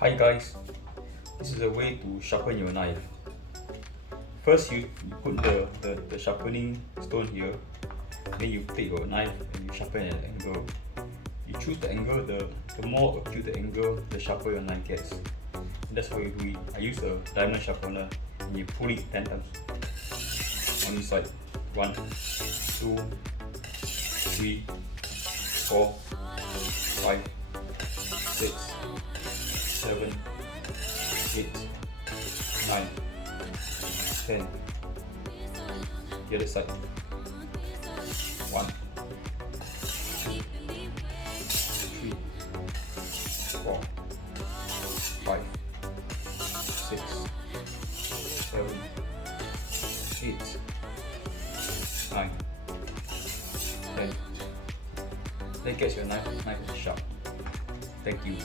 Hi guys, this is a way to sharpen your knife. First you put the sharpening stone here, then you take your knife and you sharpen at an angle. You choose the angle, the more acute the angle, the sharper your knife gets. And that's how you do it. I use a diamond sharpener and you pull it 10 times on each side. 1, 2, 3, 4, 5, 6, 7, 8, 9, 10. The other side. 1, 2, 3, 4, 5, 6, 7, 8, 9, 10. That gets your knife sharp. Thank you.